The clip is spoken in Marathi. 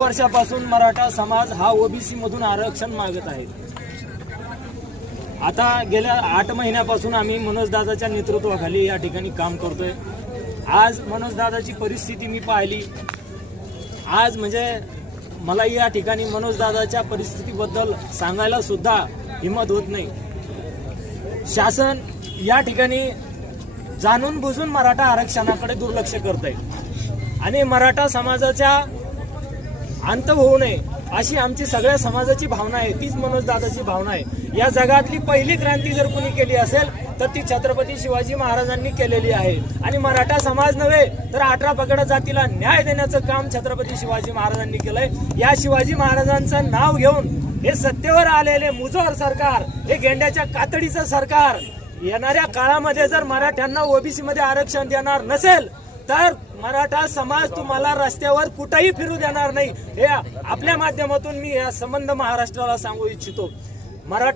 वर्षापासून मराठा समाज हा ओबीसी मधून आरक्षण मागत आहे। आता गेल्या 8 महिन्यापासून आम्ही मनोज दादाच्या नेतृत्वाखाली या ठिकाणी काम करतोय। आज मनोज दादाची परिस्थिती मी पाहिली। आज म्हणजे मला या ठिकाणी मनोज दादाच्या परिस्थितीबद्दल सांगायला सुद्धा हिम्मत होत नाही। शासन या ठिकाणी जाणून बुजून मराठा आरक्षणाकडे दुर्लक्ष करत आहे आणि मराठा समाजाच्या अंत होऊ नये अशी आमची सगळ्या समाजाची भावना आहे। तीच मनोज दादाची भावना आहे। या जगातली पहिली क्रांती जर कोणी केली असेल तर ती छत्रपती शिवाजी महाराजांनी केलेली आहे आणि मराठा समाज नव्हे तर 18 पगड जातीला न्याय देण्याचं काम छत्रपती शिवाजी महाराजांनी केलंय। या शिवाजी महाराजांचं नाव घेऊन हे सत्तेवर आलेले मुजोर सरकार, हे गेंड्याच्या कातडीचं सरकार येणाऱ्या काळामध्ये जर मराठ्यांना ओबीसी मध्ये आरक्षण देणार नसेल तर मराठा समाज तुम्हाला रस्त्यावर कुठेही फिरू देणार नाही। हे आपल्या माध्यमातून मी या संबंध महाराष्ट्राला सांगू इच्छितो। मराठा